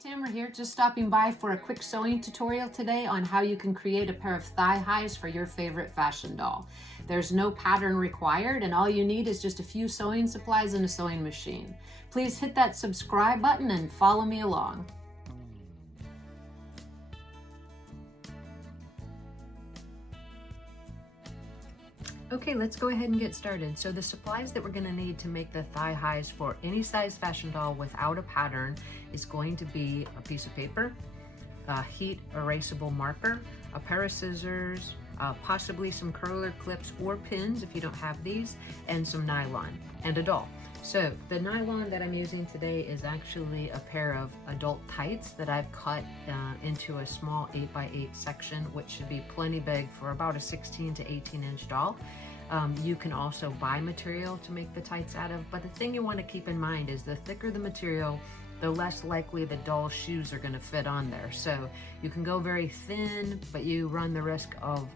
Tamara here, just stopping by for a quick sewing tutorial today on how you can create a pair of thigh highs for your favorite fashion doll. There's no pattern required and all you need is just a few sewing supplies and a sewing machine. Please hit that subscribe button and follow me along. Okay, let's go ahead and get started. So the supplies that we're going to need to make the thigh highs for any size fashion doll without a pattern is going to be a piece of paper, a heat erasable marker, a pair of scissors, possibly some curler clips or pins if you don't have these, and some nylon, and a doll. So the nylon that I'm using today is actually a pair of adult tights that I've cut into a small 8x8 section, which should be plenty big for about a 16 to 18 inch doll. You can also buy material to make the tights out of, but the thing you want to keep in mind is the thicker the material, the less likely the doll's shoes are going to fit on there. So you can go very thin, but you run the risk of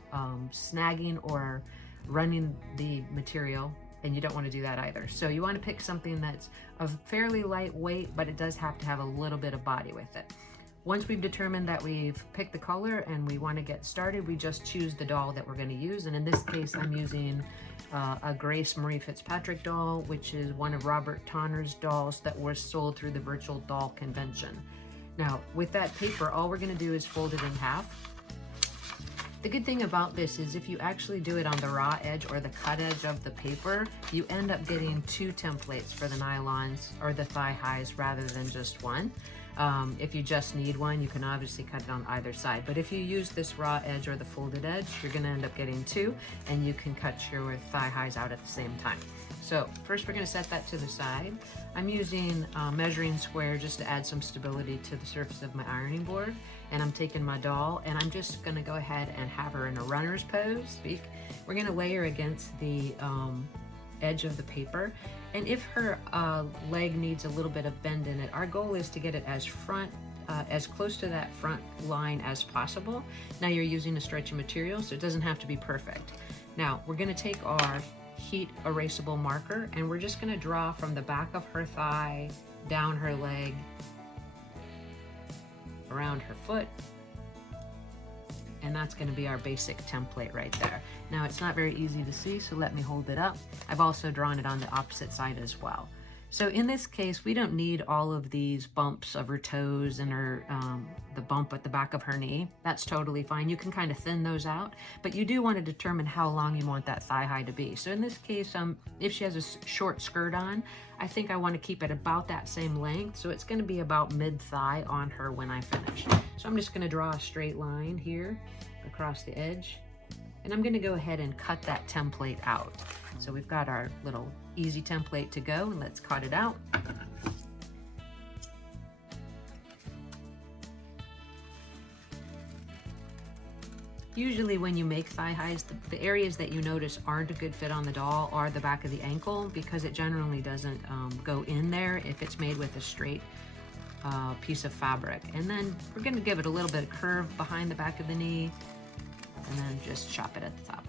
snagging or running the material, and you don't want to do that either. So you want to pick something that's a fairly lightweight, but it does have to have a little bit of body with it. Once we've determined that we've picked the color and we want to get started, we just choose the doll that we're going to use. And in this case, I'm using a Grace Marie Fitzpatrick doll, which is one of Robert Tonner's dolls that was sold through the Virtual Doll Convention. Now, with that paper, all we're going to do is fold it in half. The good thing about this is if you actually do it on the raw edge or the cut edge of the paper, you end up getting two templates for the nylons or the thigh highs rather than just one. If you just need one, you can obviously cut it on either side. But if you use this raw edge or the folded edge, you're going to end up getting two, and you can cut your thigh highs out at the same time. So first we're going to set that to the side. I'm using a measuring square just to add some stability to the surface of my ironing board. And I'm taking my doll and I'm just going to go ahead and have her in a runner's pose. We're going to lay her against the edge of the paper, and if her leg needs a little bit of bend in it, our goal is to get it as close to that front line as possible. Now you're using a stretchy material, so it doesn't have to be perfect. Now we're going to take our heat erasable marker and we're just going to draw from the back of her thigh, down her leg, around her foot, and that's going to be our basic template right there. Now it's not very easy to see, so let me hold it up. I've also drawn it on the opposite side as well. So in this case, we don't need all of these bumps of her toes and her the bump at the back of her knee. That's totally fine. You can kind of thin those out, but you do want to determine how long you want that thigh high to be. So in this case, if she has a short skirt on, I think I want to keep it about that same length. So it's going to be about mid-thigh on her when I finish. So I'm just going to draw a straight line here across the edge, and I'm going to go ahead and cut that template out. So we've got our little easy template to go, and let's cut it out. Usually when you make thigh highs, the areas that you notice aren't a good fit on the doll are the back of the ankle, because it generally doesn't go in there if it's made with a straight piece of fabric. And then we're going to give it a little bit of curve behind the back of the knee, and then just chop it at the top.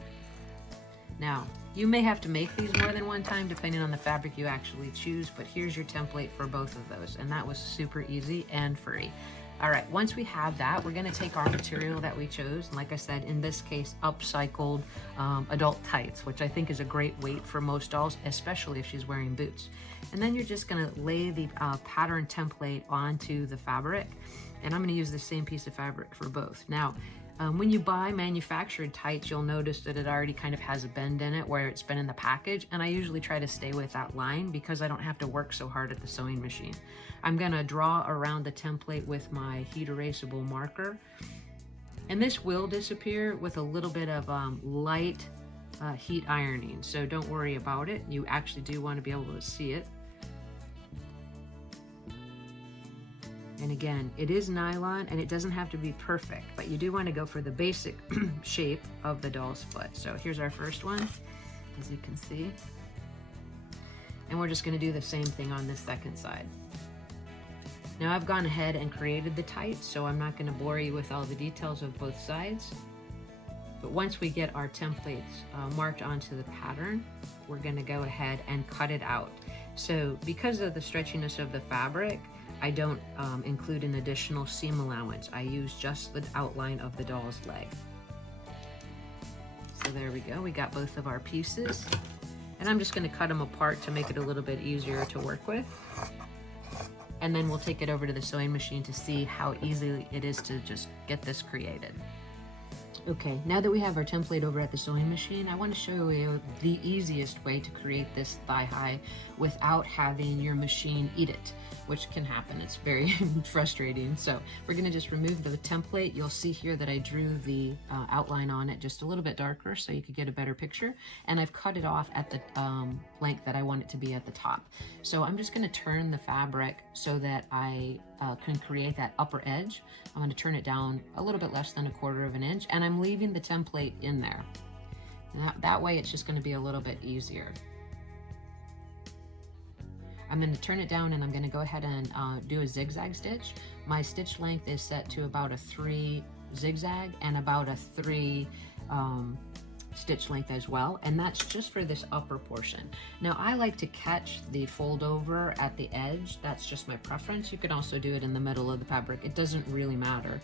Now, you may have to make these more than one time depending on the fabric you actually choose, but here's your template for both of those, and that was super easy and free. All right, once we have that, we're going to take our material that we chose, and like I said, in this case, upcycled adult tights, which I think is a great weight for most dolls, especially if she's wearing boots. And then you're just going to lay the pattern template onto the fabric, and I'm going to use the same piece of fabric for both. Now, when you buy manufactured tights, you'll notice that it already kind of has a bend in it where it's been in the package, and I usually try to stay with that line because I don't have to work so hard at the sewing machine. I'm going to draw around the template with my heat erasable marker, and this will disappear with a little bit of light heat ironing, so don't worry about it. You actually do want to be able to see it. And again, it is nylon and it doesn't have to be perfect, but you do want to go for the basic shape of the doll's foot. So here's our first one, as you can see. And we're just going to do the same thing on this second side. Now I've gone ahead and created the tights, so I'm not going to bore you with all the details of both sides. But once we get our templates marked onto the pattern, we're going to go ahead and cut it out. So because of the stretchiness of the fabric, I don't include an additional seam allowance. I use just the outline of the doll's leg. So there we go, we got both of our pieces. And I'm just gonna cut them apart to make it a little bit easier to work with. And then we'll take it over to the sewing machine to see how easy it is to just get this created. Okay, now that we have our template over at the sewing machine, I want to show you the easiest way to create this thigh high without having your machine eat it, which can happen. It's very frustrating. So we're going to just remove the template. You'll see here that I drew the outline on it just a little bit darker so you could get a better picture. And I've cut it off at the length that I want it to be at the top. So I'm just going to turn the fabric so that I can create that upper edge. I'm going to turn it down a little bit less than 1/4 of an inch, and I'm leaving the template in there. That way it's just going to be a little bit easier. I'm going to turn it down and I'm going to go ahead and do a zigzag stitch. My stitch length is set to about a 3 zigzag and about a 3 stitch length as well, and that's just for this upper portion. Now I like to catch the fold over at the edge. That's just my preference. You could also do it in the middle of the fabric. It doesn't really matter,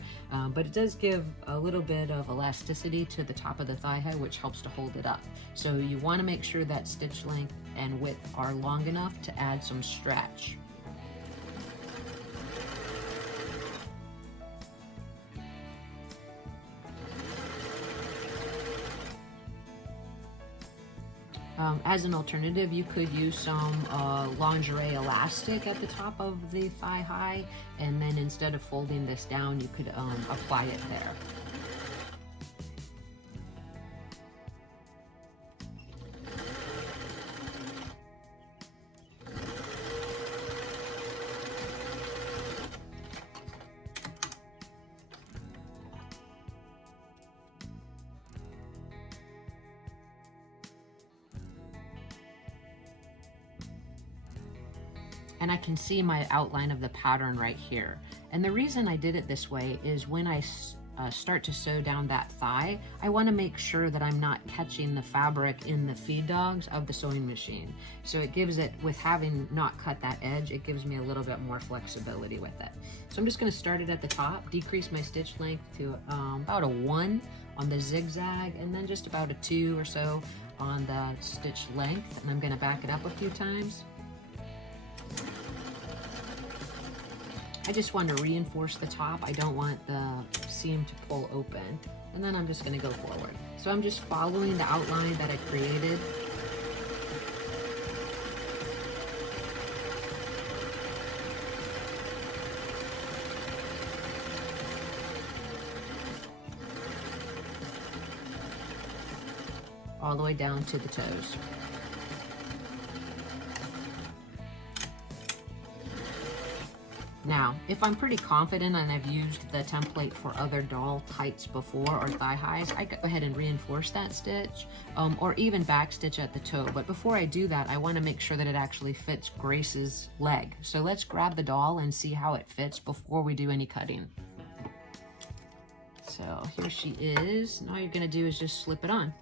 but it does give a little bit of elasticity to the top of the thigh high, which helps to hold it up. So you want to make sure that stitch length and width are long enough to add some stretch. As an alternative, you could use some lingerie elastic at the top of the thigh high, and then instead of folding this down, you could apply it there. And I can see my outline of the pattern right here. And the reason I did it this way is when I start to sew down that thigh, I want to make sure that I'm not catching the fabric in the feed dogs of the sewing machine. So it gives it, with having not cut that edge, it gives me a little bit more flexibility with it. So I'm just going to start it at the top, decrease my stitch length to about a 1 on the zigzag, and then just about a 2 or so on the stitch length. And I'm going to back it up a few times. I just want to reinforce the top. I don't want the seam to pull open. And then I'm just going to go forward. So I'm just following the outline that I created. All the way down to the toes. Now, if I'm pretty confident and I've used the template for other doll tights before or thigh highs, I go ahead and reinforce that stitch or even back stitch at the toe. But before I do that, I want to make sure that it actually fits Grace's leg. So let's grab the doll and see how it fits before we do any cutting. So here she is. Now all you're going to do is just slip it on.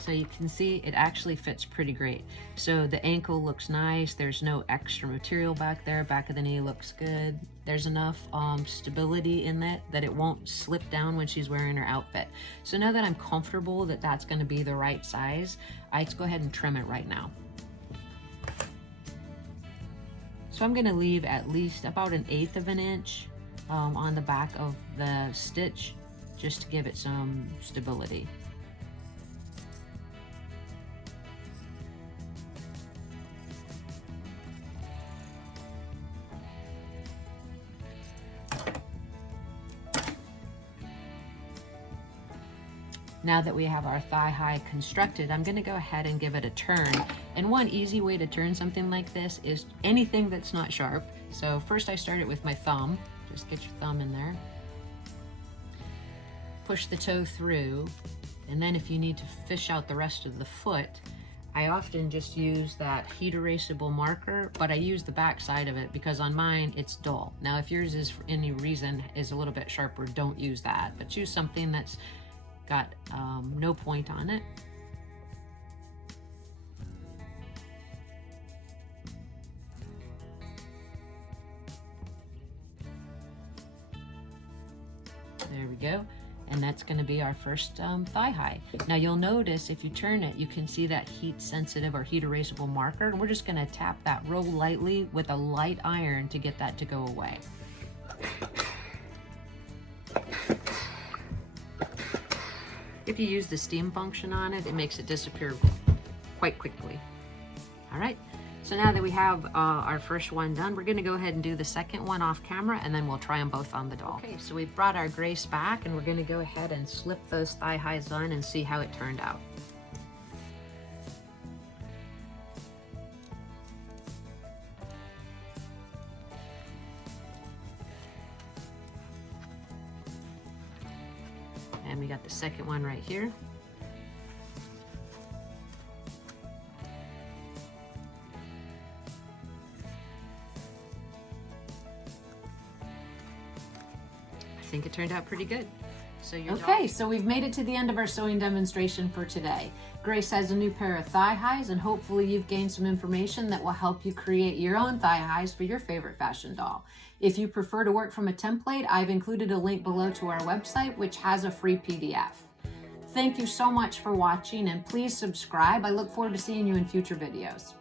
So you can see it actually fits pretty great. So the ankle looks nice. There's no extra material back there. Back of the knee looks good. There's enough stability in it that it won't slip down when she's wearing her outfit. So now that I'm comfortable that that's going to be the right size, I go ahead and trim it right now. So I'm going to leave at least about 1/8 of an inch on the back of the stitch just to give it some stability. Now that we have our thigh high constructed, I'm going to go ahead and give it a turn. And one easy way to turn something like this is anything that's not sharp. So first I start it with my thumb. Just get your thumb in there. Push the toe through. And then if you need to fish out the rest of the foot, I often just use that heat erasable marker, but I use the back side of it because on mine it's dull. Now if yours is for any reason is a little bit sharper, don't use that, but use something that's got no point on it. There we go. And that's going to be our first thigh high. Now you'll notice if you turn it, you can see that heat sensitive or heat erasable marker. And we're just going to tap that real lightly with a light iron to get that to go away. If you use the steam function on it, it makes it disappear quite quickly. All right. So now that we have our first one done, we're going to go ahead and do the second one off camera, and then we'll try them both on the doll. Okay, so we've brought our grace back, and we're going to go ahead and slip those thigh highs on and see how it turned out. And we got the second one right here. I think it turned out pretty good. So okay, so we've made it to the end of our sewing demonstration for today. Grace has a new pair of thigh highs, and hopefully you've gained some information that will help you create your own thigh highs for your favorite fashion doll. If you prefer to work from a template, I've included a link below to our website, which has a free PDF. Thank you so much for watching, and please subscribe. I look forward to seeing you in future videos.